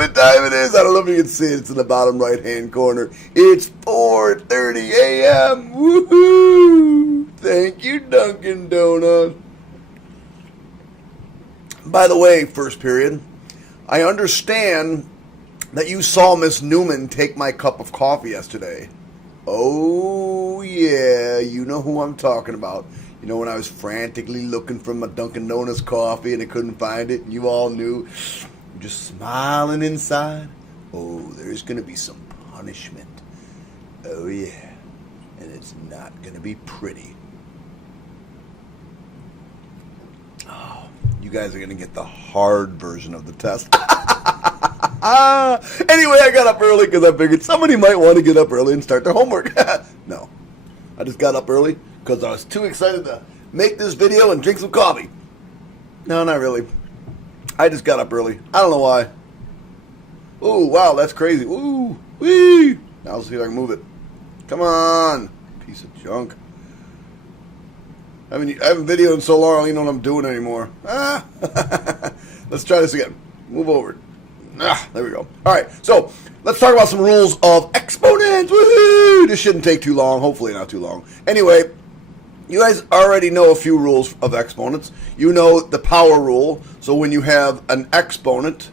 what time it is? I don't know if you can see it. It's in the bottom right-hand corner. It's 4:30 a.m. Woohoo! Thank you, Dunkin' Donuts. By the way, first period, I understand that you saw Miss Newman take my cup of coffee yesterday. Oh, yeah, you know who I'm talking about. You know, when I was frantically looking for my Dunkin' Donuts coffee and I couldn't find it, and you all knew, just smiling inside. Oh, there's going to be some punishment. Oh, yeah. And it's not going to be pretty. Oh, you guys are going to get the hard version of the test. Anyway, I got up early because I figured somebody might want to get up early and start their homework. No, I just got up early because I was too excited to make this video and drink some coffee. No, not really. I just got up early. I don't know why. Ooh, wow, that's crazy. Ooh, wee. Now let's see if I can move it. Come on, piece of junk. I haven't videoed in so long, I don't even know what I'm doing anymore. Let's try this again. Move over. There we go. All right, so let's talk about some rules of exponents. Woohoo! This shouldn't take too long. Hopefully not too long. Anyway, you guys already know a few rules of exponents. You know the power rule. So when you have an exponent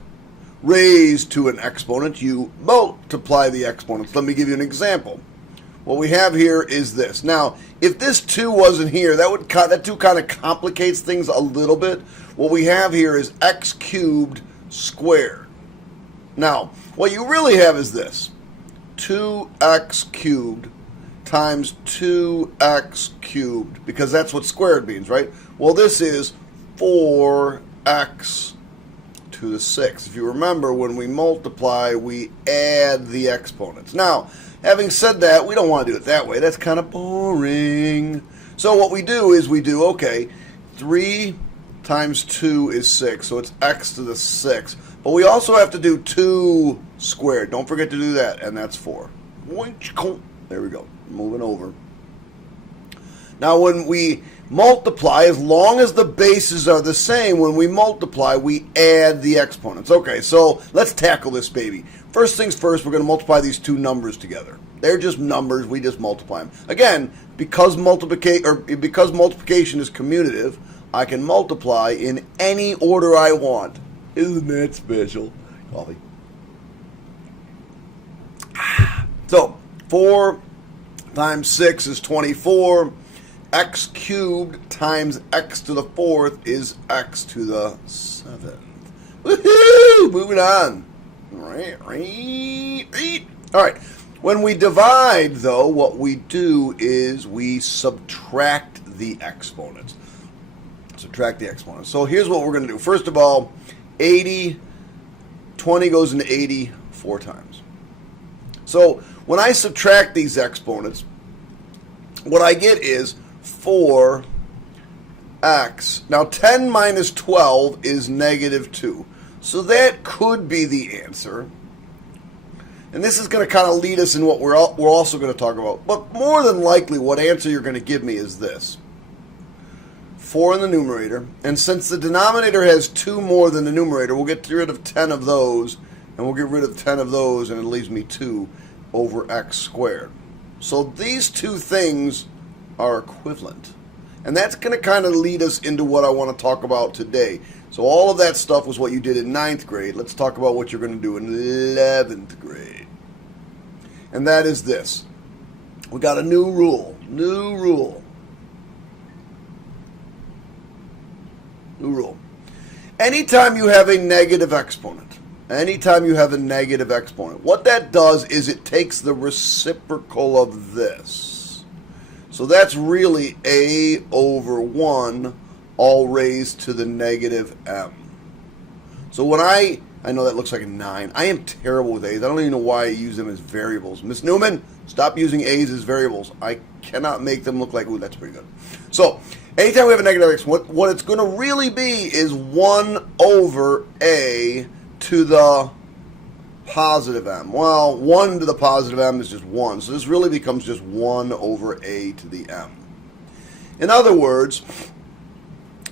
raised to an exponent, you multiply the exponents. Let me give you an example. What we have here is this. Now, if this 2 wasn't here, that 2 kind of complicates things a little bit. What we have here is x cubed squared. Now, what you really have is this. 2x cubed times 2x cubed, because that's what squared means, right? Well, this is 4x to the 6. If you remember, when we multiply, we add the exponents. Now, having said that, we don't want to do it that way. That's kind of boring. So what we do is okay, 3 times 2 is 6, so it's x to the 6. But we also have to do 2 squared. Don't forget to do that, and that's 4. There we go. Moving over. Now, when we multiply, as long as the bases are the same, when we multiply, we add the exponents. Okay, so let's tackle this baby. First things first, we're going to multiply these 2 numbers together. They're just numbers. We just multiply them. Again, because multiplication is commutative, I can multiply in any order I want. Isn't that special? Coffee. So, 4 times 6 is 24. X cubed times x to the 4th is x to the 7th. Woohoo! Moving on. All right. When we divide, though, what we do is we subtract the exponents. Subtract the exponents. So here's what we're going to do. First of all, 20 goes into 80 4 times. So when I subtract these exponents, what I get is 4x. Now 10 minus 12 is negative 2. So that could be the answer. And this is going to kind of lead us in what we're also going to talk about. But more than likely, what answer you're going to give me is this. 4 in the numerator. And since the denominator has 2 more than the numerator, we'll get rid of 10 of those. And we'll get rid of 10 of those, and it leaves me 2 over x squared. So these 2 things are equivalent. And that's going to kind of lead us into what I want to talk about today. So all of that stuff was what you did in 9th grade. Let's talk about what you're going to do in 11th grade. And that is this. We got a new rule. New rule. Anytime you have a negative exponent, what that does is it takes the reciprocal of this. So that's really a over 1 all raised to the negative m. So when I know that looks like a 9. I am terrible with a's. I don't even know why I use them as variables. Miss Newman, stop using a's as variables. I cannot make them look like, ooh, that's pretty good. So anytime we have a negative x, what it's going to really be is 1 over a to the positive m. Well, 1 to the positive m is just 1. So this really becomes just 1 over a to the m. In other words,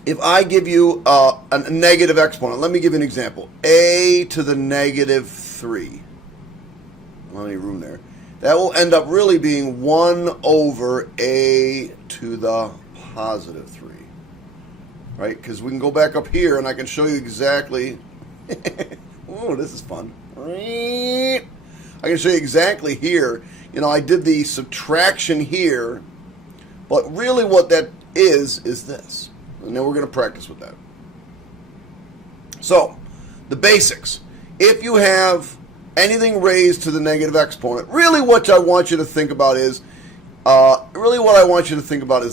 if I give you a negative exponent, let me give you an example. A to the negative 3. Not any room there. That will end up really being 1 over a to the positive 3. Right? Because we can go back up here and I can show you exactly. Oh, this is fun. I can show you exactly here. You know, I did the subtraction here, but really what that is this. And then we're going to practice with that. So, the basics. If you have anything raised to the negative exponent, really what I want you to think about is,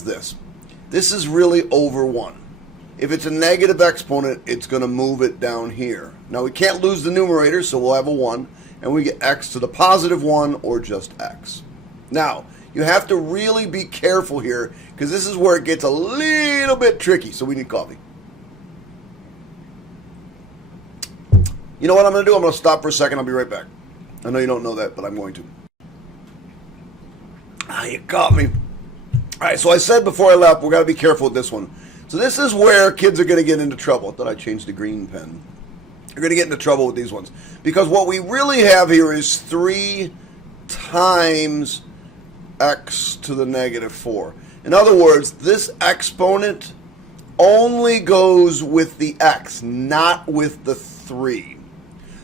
this. This is really over 1. If it's a negative exponent, it's going to move it down here. Now, we can't lose the numerator, so we'll have a 1, and we get x to the positive 1 or just x. Now, you have to really be careful here because this is where it gets a little bit tricky, so we need coffee. You know what I'm going to do? I'm going to stop for a second. I'll be right back. I know you don't know that, but I'm going to. You caught me. All right, so I said before I left, we've got to be careful with this one. So this is where kids are going to get into trouble. I thought I changed the green pen. You're going to get into trouble with these ones. Because what we really have here is 3 times x to the negative 4. In other words, this exponent only goes with the x, not with the 3.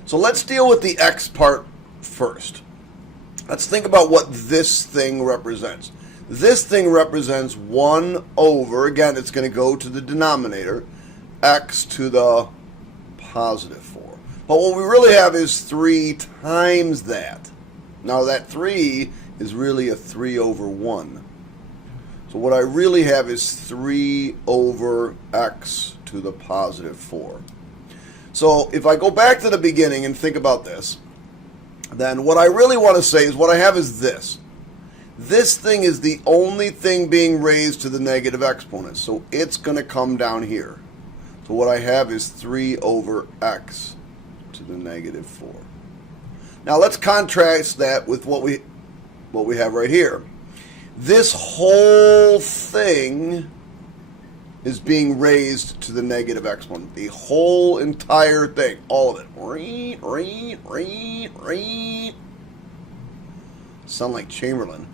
So let's deal with the x part first. Let's think about what this thing represents. This thing represents 1 over, again, it's going to go to the denominator, x to the positive 4. But what we really have is 3 times that. Now that 3 is really a 3 over 1. So what I really have is 3 over x to the positive 4. So if I go back to the beginning and think about this, then what I really want to say is what I have is this. This thing is the only thing being raised to the negative exponent. So it's going to come down here. So what I have is 3 over x to the negative 4. Now let's contrast that with what we have right here. This whole thing is being raised to the negative exponent. The whole entire thing. All of it. Sound like Chamberlain.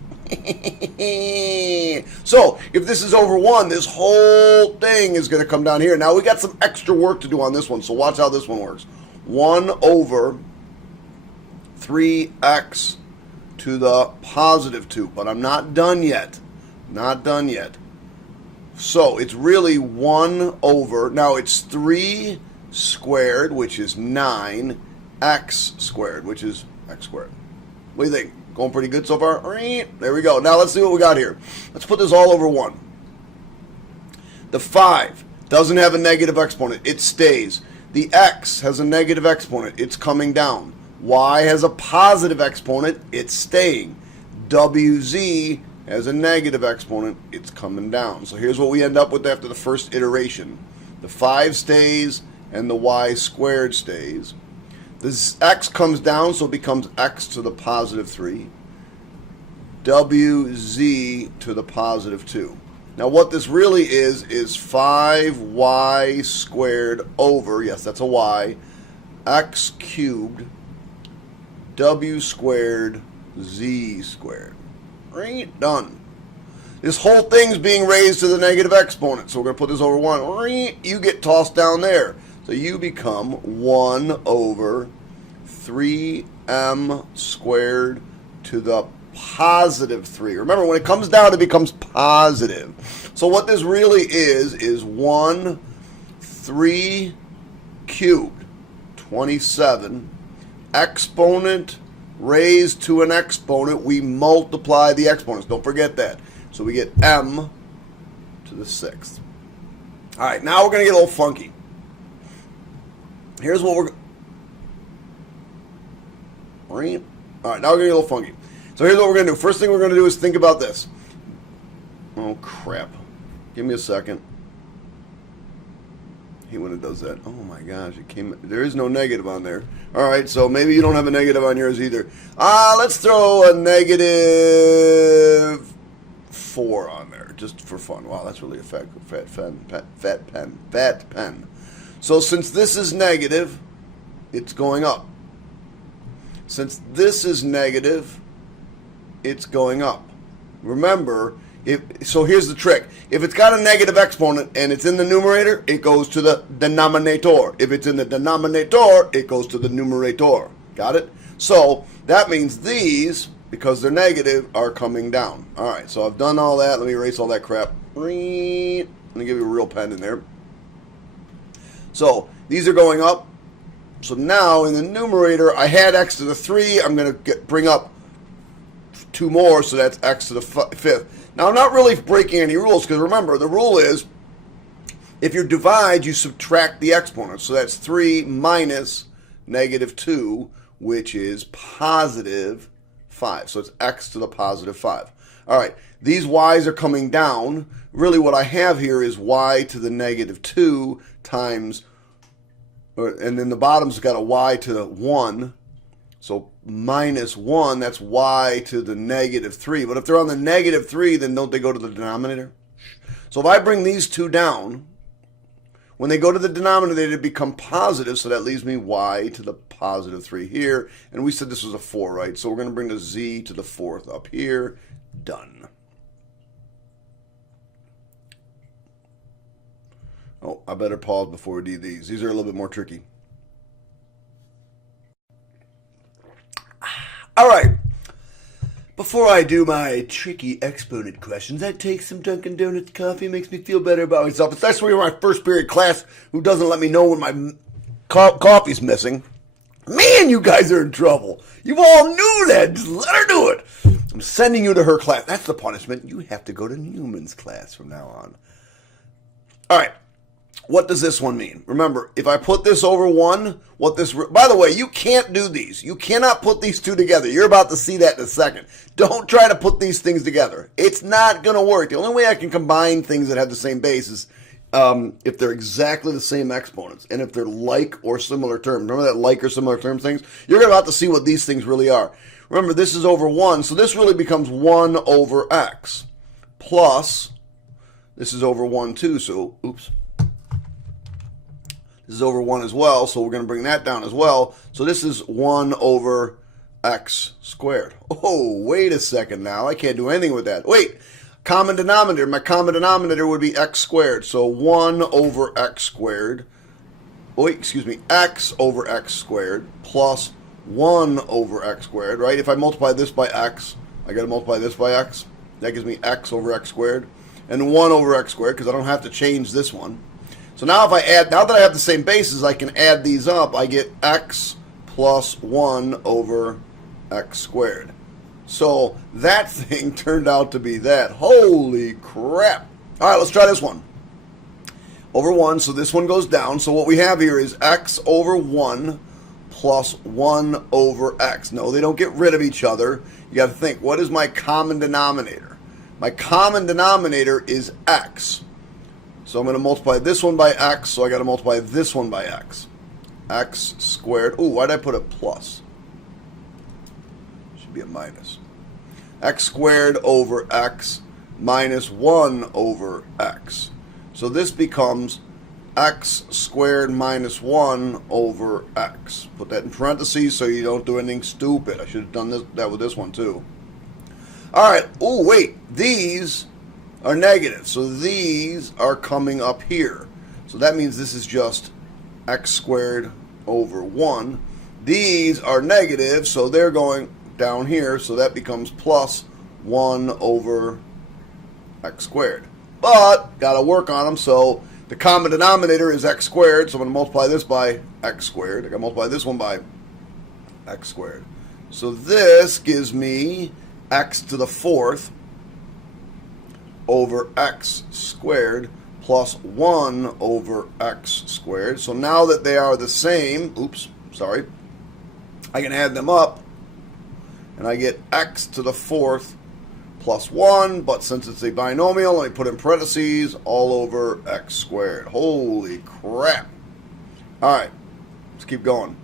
So, if this is over 1, this whole thing is going to come down here. Now, we got some extra work to do on this one, so watch how this one works. 1 over 3x to the positive 2. But I'm not done yet. Not done yet. So, it's really 1 over, now it's 3 squared, which is 9, x squared, which is x squared. What do you think? Going pretty good so far? There we go. Now let's see what we got here. Let's put this all over 1. The 5 doesn't have a negative exponent. It stays. The x has a negative exponent. It's coming down. Y has a positive exponent. It's staying. WZ has a negative exponent. It's coming down. So here's what we end up with after the first iteration. The 5 stays and the y squared stays. This x comes down, so it becomes x to the positive 3. WZ to the positive 2. Now what this really is 5y squared over, yes, that's a y, x cubed, w squared, z squared. Right? Done. This whole thing's being raised to the negative exponent, so we're going to put this over 1. You get tossed down there. So you become 1 over 3m squared to the positive 3. Remember, when it comes down, it becomes positive. So what this really is 1, 3 cubed, 27, exponent raised to an exponent. We multiply the exponents. Don't forget that. So we get m to the 6th. All right, now we're going to get a little funky. Here's what we're... All right, now we're going to get a little funky. So here's what we're going to do. First thing we're going to do is think about this. Oh, crap. Give me a second. I hate when it does that. Oh, my gosh. There is no negative on there. All right, so maybe you don't have a negative on yours either. Let's throw a negative 4 on there. just for fun. Wow, that's really a fat pen. So since this is negative, it's going up. Since this is negative, it's going up. Remember, so here's the trick. If it's got a negative exponent and it's in the numerator, it goes to the denominator. If it's in the denominator, it goes to the numerator. Got it? So that means these, because they're negative, are coming down. All right, so I've done all that. Let me erase all that crap. Let me give you a real pen in there. So these are going up. So now in the numerator, I had x to the 3. I'm going to bring up 2 more, so that's x to the 5th. Now, I'm not really breaking any rules, because remember, the rule is if you divide, you subtract the exponent. So that's 3 minus negative 2, which is positive 5. So it's x to the positive 5. All right, these y's are coming down. Really what I have here is y to the negative 2 times, and then the bottom's got a y to the 1. So minus 1, that's y to the negative 3. But if they're on the negative 3, then don't they go to the denominator? So if I bring these two down, when they go to the denominator, they become positive. So that leaves me y to the positive 3 here. And we said this was a 4, right? So we're going to bring the z to the 4th up here. Done. Oh, I better pause before we do these. These are a little bit more tricky. All right. Before I do my tricky exponent questions, I take some Dunkin' Donuts coffee. Makes me feel better about myself, especially in my first period class who doesn't let me know when my coffee's missing. Man, you guys are in trouble. You all knew that. Just let her do it. I'm sending you to her class. That's the punishment. You have to go to Newman's class from now on. All right. What does this one mean? Remember, if I put this over 1, by the way, you can't do these. You cannot put these two together. You're about to see that in a second. Don't try to put these things together. It's not going to work. The only way I can combine things that have the same base is if they're exactly the same exponents and if they're like or similar terms. Remember that like or similar terms things? You're about to see what these things really are. Remember, this is over 1, so this really becomes 1 over x plus, this is over 1 too, so, oops. This is over 1 as well, so we're going to bring that down as well. So this is 1 over x squared. Oh, wait a second now. I can't do anything with that. Wait, common denominator. My common denominator would be x squared. So 1 over x squared. Wait, excuse me, x over x squared plus 1 over x squared, right? If I multiply this by x, I got to multiply this by x. That gives me x over x squared. And 1 over x squared, because I don't have to change this one. So now if I add, now that I have the same bases, I can add these up. I get x plus 1 over x squared. So that thing turned out to be that. Holy crap. All right, let's try this one. Over 1, so this one goes down. So what we have here is x over 1 plus 1 over x. No, they don't get rid of each other. You got to think, what is my common denominator? My common denominator is x. So I'm going to multiply this one by x, so I got to multiply this one by x. X squared. Ooh, why did I put a plus? Should be a minus. X squared over x minus 1 over x. So this becomes x squared minus 1 over x. Put that in parentheses so you don't do anything stupid. I should have done that with this one too. All right. Ooh, wait. These are negative. So these are coming up here. So that means this is just x squared over 1. These are negative, so they're going down here. So that becomes plus 1 over x squared. But got to work on them. So the common denominator is x squared. So I'm going to multiply this by x squared. I got to multiply this one by x squared. So this gives me x to the 4th over x squared plus 1 over x squared. So now that they are the same, oops, sorry, I can add them up, and I get x to the 4th plus 1, but since it's a binomial, I put in parentheses all over x squared. Holy crap. All right, let's keep going.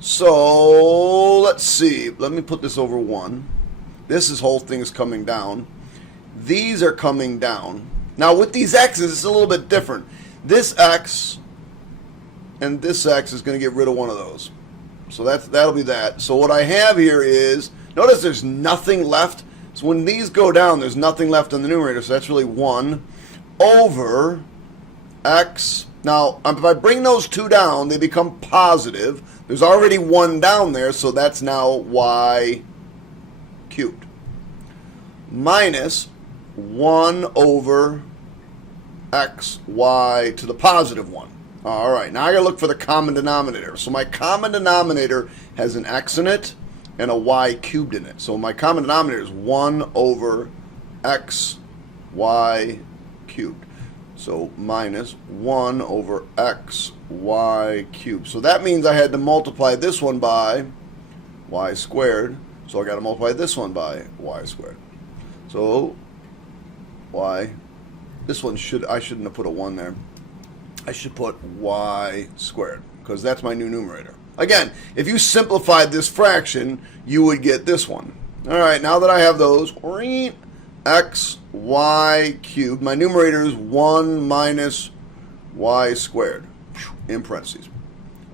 So let's see. Let me put this over 1. This whole thing is coming down. These are coming down. Now with these x's, it's a little bit different. This x and this x is going to get rid of one of those. So that'll be that. So what I have here is, notice there's nothing left. So when these go down, there's nothing left in the numerator. So that's really 1 over x. Now, if I bring those two down, they become positive. There's already 1 down there, so that's now y cubed. Minus 1 over x, y to the positive 1. All right, now I got to look for the common denominator. So my common denominator has an x in it and a y cubed in it. So my common denominator is 1 over x, y cubed. So minus 1 over x, y cubed. So that means I had to multiply this one by y squared. So I got to multiply this one by y squared. So this one I shouldn't have put a 1 there. I should put y squared because that's my new numerator. Again, if you simplified this fraction, you would get this one. All right, now that I have those, x, y cubed. My numerator is 1 minus y squared in parentheses.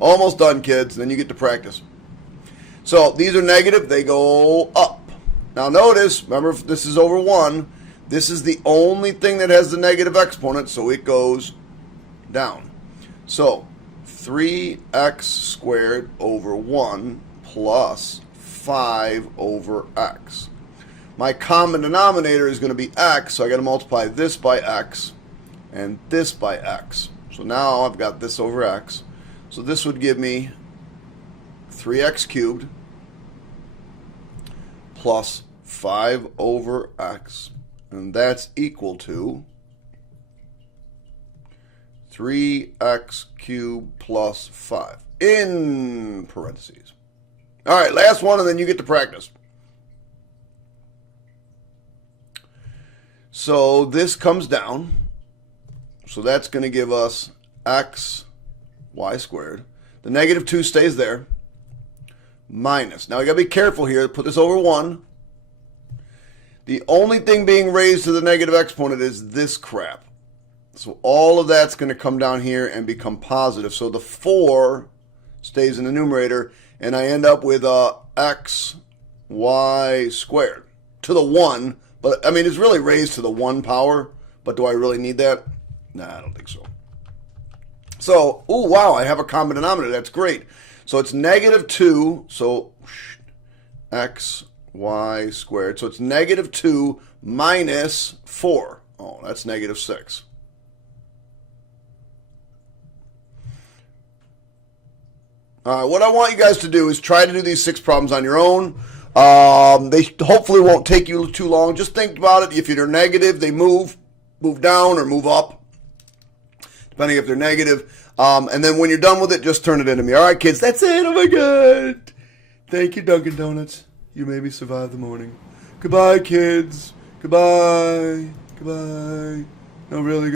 Almost done, kids. Then you get to practice. So these are negative. They go up. Now notice, remember, if this is over 1. This is the only thing that has the negative exponent, so it goes down. So 3x squared over 1 plus 5 over x. My common denominator is going to be x, so I got to multiply this by x and this by x. So now I've got this over x. So this would give me 3x cubed plus 5 over x, and that's equal to 3x cubed plus 5 in parentheses. All right, last one, and then you get to practice. So this comes down. So that's going to give us x, y squared. The negative 2 stays there. Minus. Now, you got to be careful here. Put this over 1. The only thing being raised to the negative exponent is this crap. So all of that's going to come down here and become positive. So the 4 stays in the numerator, and I end up with x, y squared to the 1. But, I mean, it's really raised to the 1 power. But do I really need that? Nah, I don't think so. So, oh, wow, I have a common denominator. That's great. So it's negative 2. So x, y squared. So it's negative 2 minus 4. Oh, that's negative 6. What I want you guys to do is try to do these 6 problems on your own. They hopefully won't take you too long. Just think about it. If they're negative, they move down or move up, depending if they're negative. And then when you're done with it, just turn it into me. All right, kids, that's it. Oh, my God. Thank you, Dunkin' Donuts. You made me survive the morning. Goodbye, kids. Goodbye. Goodbye. No, really.